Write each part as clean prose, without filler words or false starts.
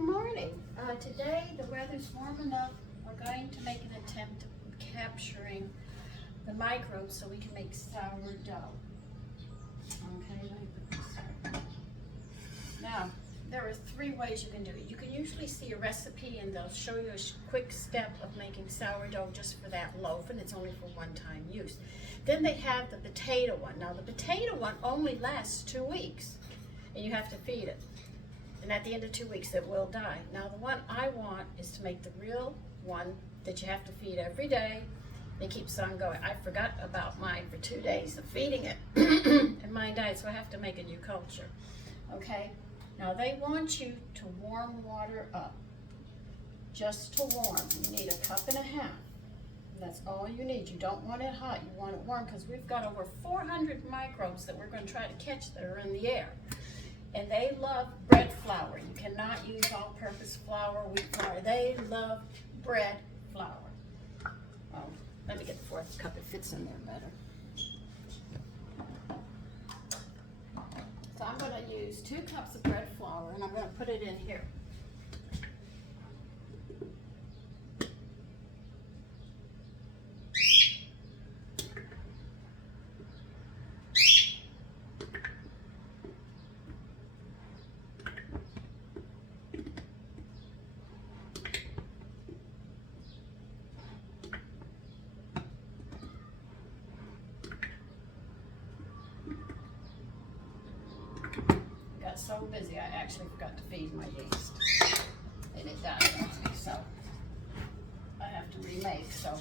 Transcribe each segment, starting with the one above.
Good morning. Today the weather's warm enough. We're going to make an attempt at capturing the microbes so we can make sourdough. Okay, let me put this here. Now, there are 3 ways you can do it. You can usually see a recipe and they'll show you a quick step of making sourdough just for that loaf, and it's only for one-time use. Then they have the potato one. Now the potato one only lasts 2 weeks and you have to feed it. And at the end of 2 weeks it will die. Now the one I want is to make the real one that you have to feed every day and keeps on going. I forgot about mine for 2 days of feeding it and mine died, so I have to make a new culture. Okay, now they want you to warm water up, just to warm. You need 1.5 cups. That's all you need. You don't want it hot, you want it warm, because we've got over 400 microbes that we're going to try to catch that are in the air. And they love bread flour. You cannot use all-purpose flour, wheat flour. They love bread flour. Oh, let me get the 4th cup. It fits in there better. So I'm going to use 2 cups of bread flour, and I'm going to put it in here. So busy, I actually forgot to feed my yeast, and it died on me, so I have to remake. So,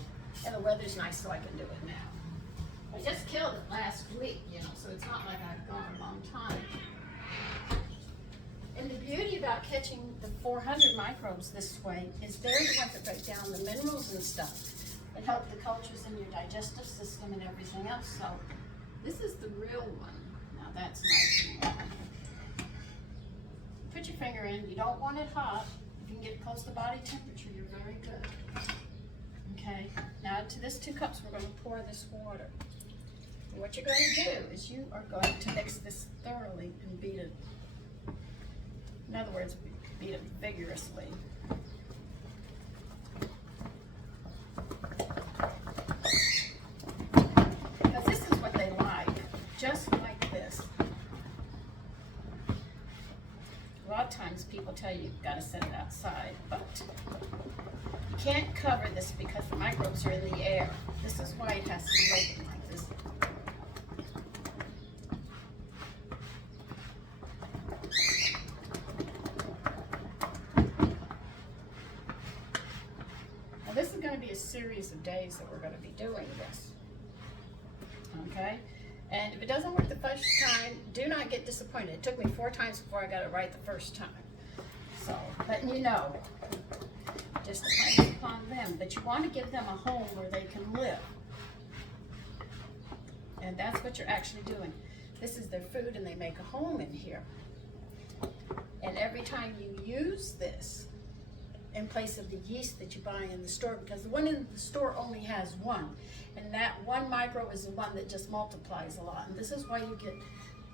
and the weather's nice, so I can do it now. I just killed it last week, you know, so it's not like I've gone a long time. And the beauty about catching the 400 microbes this way is they're the ones that break down the minerals and stuff and help the cultures in your digestive system and everything else. So this is the real one. Now that's nice and warm. Put your finger in. You don't want it hot. If you can get it close to body temperature, you're very good. Okay, now to this 2 cups, we're going to pour this water. And what you're going to do is you are going to mix this thoroughly and beat it. In other words, beat it vigorously. Because this is what they like, just like this. A lot of times people tell you you've got to set it outside, but you can't cover this because the microbes are in the air. This is why it has to be open like this. Now this is going to be a series of days that we're going to be doing this. Okay? And if it doesn't work the first time, do not get disappointed. It took me 4 times before I got it right the first time. So, letting you know, just depends upon them. But you want to give them a home where they can live. And that's what you're actually doing. This is their food, and they make a home in here. And every time you use this, in place of the yeast that you buy in the store, because the one in the store only has 1, and that 1 microbe is the one that just multiplies a lot. And this is why you get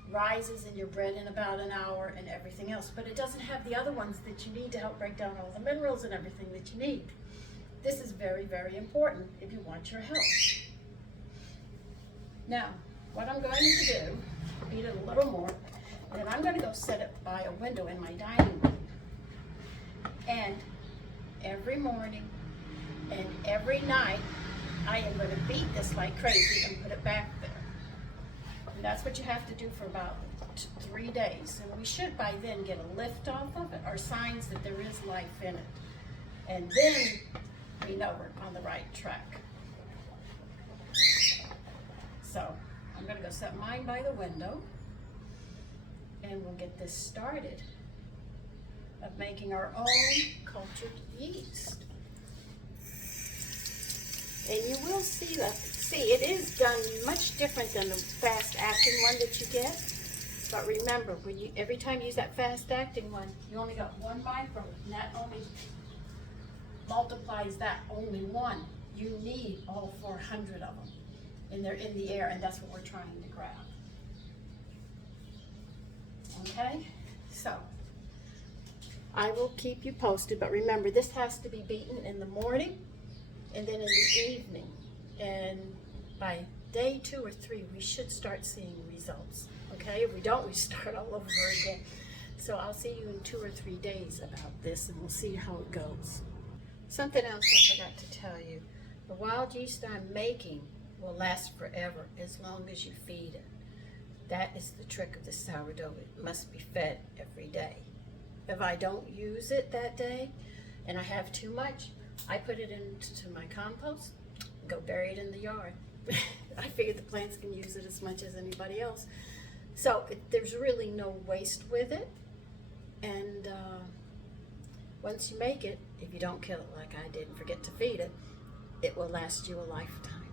rises in your bread in about an hour and everything else, but it doesn't have the other ones that you need to help break down all the minerals and everything that you need. This is very, very important if you want your health. Now, what I'm going to do, beat it a little more, and then I'm going to go set it by a window in my dining room. And every morning and every night, I am going to beat this like crazy and put it back there. And that's what you have to do for about 3 days. And we should by then get a lift off of it, or signs that there is life in it. And then we know we're on the right track. So I'm going to go set mine by the window, and we'll get this started of making our own cultured yeast. And you will see that. See, it is done much different than the fast-acting one that you get. But remember, when you every time you use that fast-acting one, you only got 1 microbe, and that only multiplies that only 1. You need all 400 of them, and they're in the air, and that's what we're trying to grab. Okay, so I will keep you posted, but remember, this has to be beaten in the morning and then in the evening. And by day 2 or 3, we should start seeing results. Okay, if we don't, we start all over again. So I'll see you in 2 or 3 days about this, and we'll see how it goes. Something else I forgot to tell you. The wild yeast I'm making will last forever as long as you feed it. That is the trick of the sourdough. It must be fed every day. If I don't use it that day and I have too much, I put it into my compost, go bury it in the yard. I figure the plants can use it as much as anybody else. So there's really no waste with it. And once you make it, if you don't kill it like I did and forget to feed it, it will last you a lifetime.